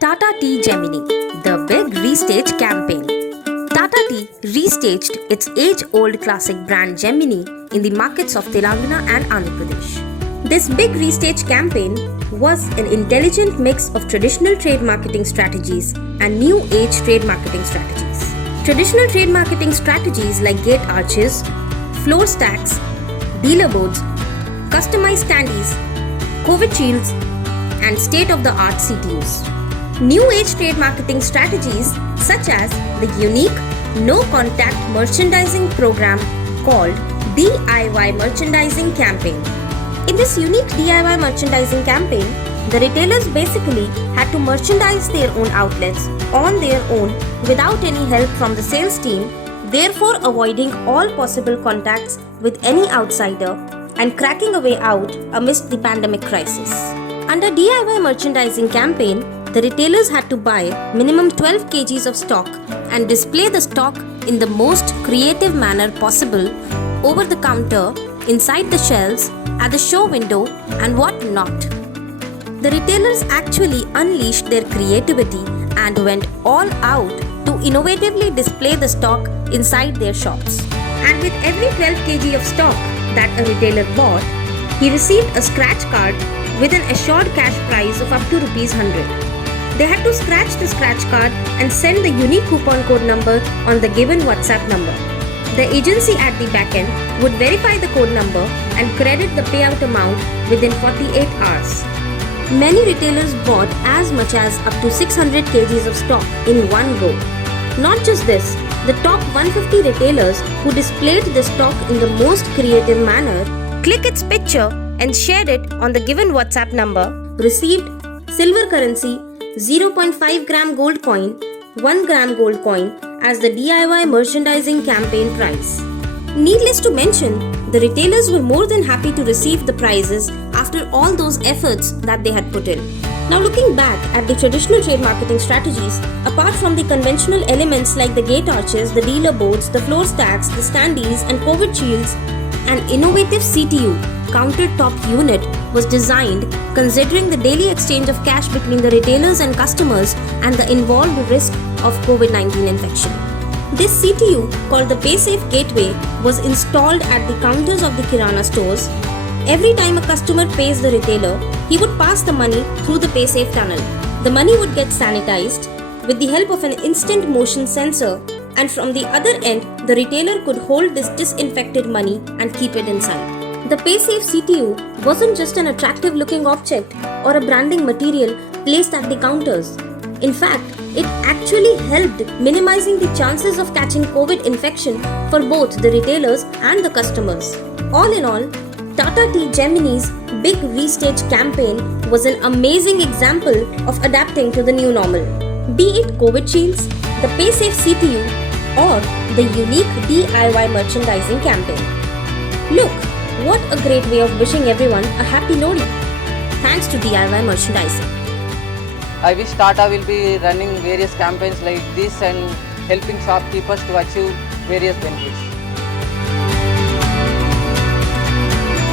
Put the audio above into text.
Tata Tea Gemini, the big restage campaign. Tata Tea restaged its age-old classic brand Gemini in the markets of Telangana and Andhra Pradesh. This big restage campaign was an intelligent mix of traditional trade marketing strategies and new age trade marketing strategies. Traditional trade marketing strategies like gate arches, floor stacks, dealer boards, customized standees, COVID shields, and state-of-the-art CTUs. New age trade marketing strategies such as the unique no-contact merchandising program called DIY merchandising campaign. In this unique DIY merchandising campaign, the retailers basically had to merchandise their own outlets on their own without any help from the sales team, therefore avoiding all possible contacts with any outsider and cracking a way out amidst the pandemic crisis. Under DIY merchandising campaign, the retailers had to buy minimum 12 kgs of stock and display the stock in the most creative manner possible over the counter, inside the shelves, at the show window, and what not. The retailers actually unleashed their creativity and went all out to innovatively display the stock inside their shops. And with every 12 kg of stock that a retailer bought, he received a scratch card with an assured cash prize of up to ₹100. They had to scratch the scratch card and send the unique coupon code number on the given WhatsApp number. The agency at the backend would verify the code number and credit the payout amount within 48 hours. Many retailers bought as much as up to 600 kgs of stock in one go. Not just this, the top 150 retailers who displayed the stock in the most creative manner, click its picture and shared it on the given WhatsApp number, received silver currency, 0.5 gram gold coin, 1 gram gold coin as the DIY merchandising campaign prize. Needless to mention, the retailers were more than happy to receive the prizes after all those efforts that they had put in. Now looking back at the traditional trade marketing strategies, apart from the conventional elements like the gate arches, the dealer boards, the floor stacks, the standees and COVID shields, an innovative CTU, countertop unit, was designed considering the daily exchange of cash between the retailers and customers and the involved risk of COVID-19 infection. This CTU, called the PaySafe Gateway, was installed at the counters of the Kirana stores. Every time a customer pays the retailer, he would pass the money through the PaySafe tunnel. The money would get sanitized with the help of an instant motion sensor, and from the other end, the retailer could hold this disinfected money and keep it inside. The PaySafe CTU wasn't just an attractive looking object or a branding material placed at the counters. In fact, it actually helped minimizing the chances of catching COVID infection for both the retailers and the customers. All in all, Tata Tea Gemini's big restage campaign was an amazing example of adapting to the new normal. Be it COVID shields, the PaySafe CTU, or the unique DIY merchandising campaign. Look, what a great way of wishing everyone a happy Lodi. Thanks to DIY merchandising. I wish Tata will be running various campaigns like this and helping shopkeepers to achieve various benefits.